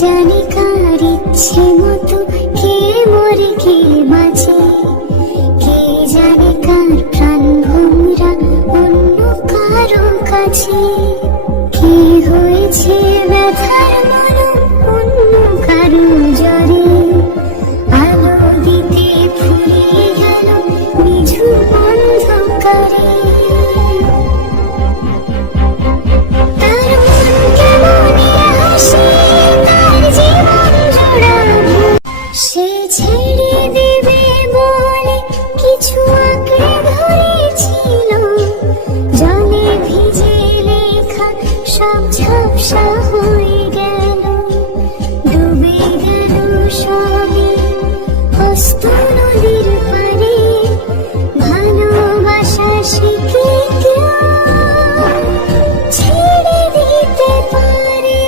জানি কার ইচ্ছে মতো কে মরে কে বাঁচে, কে জানে কার প্রাণ ভোমরা অন্য কারো কাছে, কে হয়েছে ব্যথার মলম অন্য কারো জ্বরে, আলো দিতে ফুরিয়ে গেল নিঝুম অন্ধকারে। সে ছেড়ে দেবে বলে কিছু আঁকড়ে ধরেছিল, জলে ভিজে লেখা সব ঝাপসা হয়ে গেল, ডুবে গেল সবই হস্ত নদীর পারে, ভালোবাসা শিখে কেউ ছেড়ে দিতে পারে।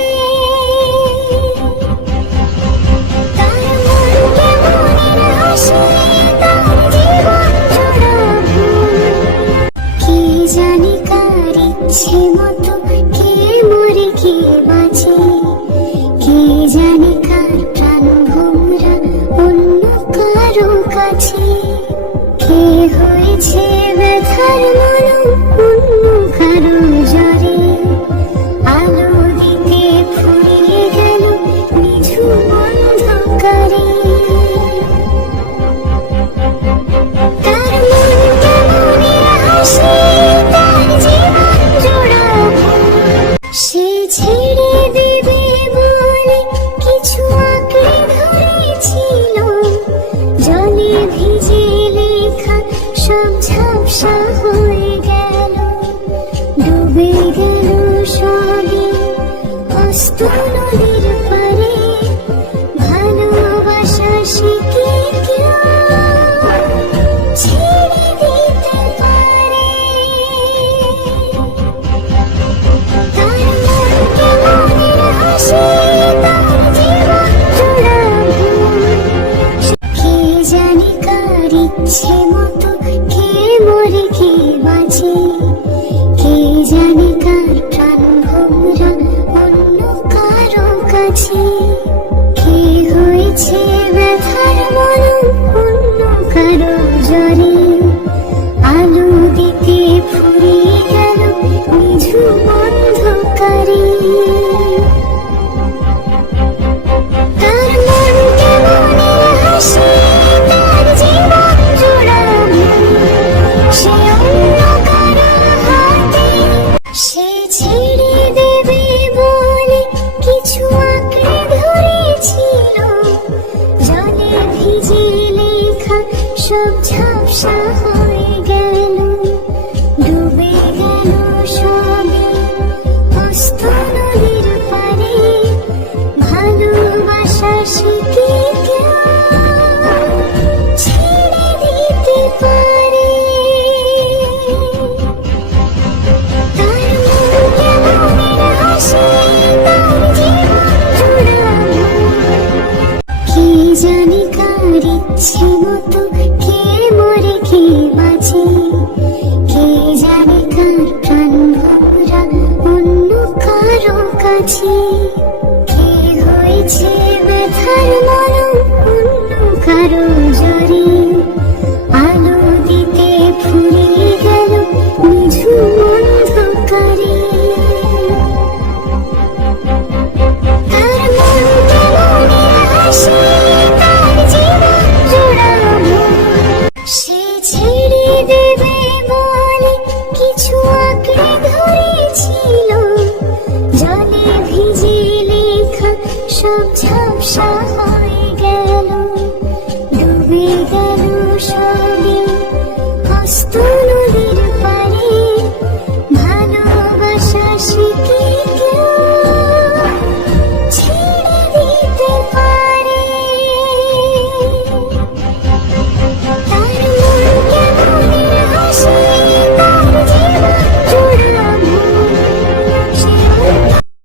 জানি কার ইচ্ছে মতো কে মরে কে বাঁচে, কে জানে কার প্রাণ ভোমরা অন্য কারো কাছে, কে হয়েছে ব্যথার মলম অন্য কারো জ্বরে, আলো দিতে ফুরিয়ে গেল নিঝুম অন্ধকারে। তার মন কেমনে হাসে, সে ছেড়ে দেবে বলে কিছু আঁকড়ে ধরেছিল, জলে ভিজে লেখা সব ঝাপসা হয়ে গেল, ডুবে গেল সবই হস্ত নদীর পারে, ভালোবাসা শিখে কেউ ছেড়ে দিতে পারে। ইচ্ছে মতো কে মরে কে বাঁচে, কে জানে কার প্রাণ ভোমরা অন্য কারো কাছে, কে হয়েছে ব্যথার মলম অন্য কারো জ্বরে, আলো দিতে ফুরিয়ে গেল নিঝুম অন্ধকারে। তার মন কেমনে হাসে, তার জীবন সে অন্য কারো হাতে, সে ছেড়ে দেবে বলে কিছু আঁকড়ে ধরেছিল, জলে ভিজে লেখা সব ঝাপসা হয়ে গেল, ডুবে গেল সবই হস্ত নদীর পারে, ভালোবাসা শিখে কেউ ছেড়ে দিতে পারে। জানি কার ইচ্ছে মতো কে মরে কে বাঁচে, কে জানে কার প্রাণ ভোমরা অন্য কারো কাছে, কে হয়েছে ব্যথার মলম অন্য কারো জ্বরে, আলো দিতে ফুরিয়ে গেল নিঝুম অন্ধকারে। তার মন কেমনে হাসে, সে ছেড়ে দেবে বলে কিছু আঁকড়ে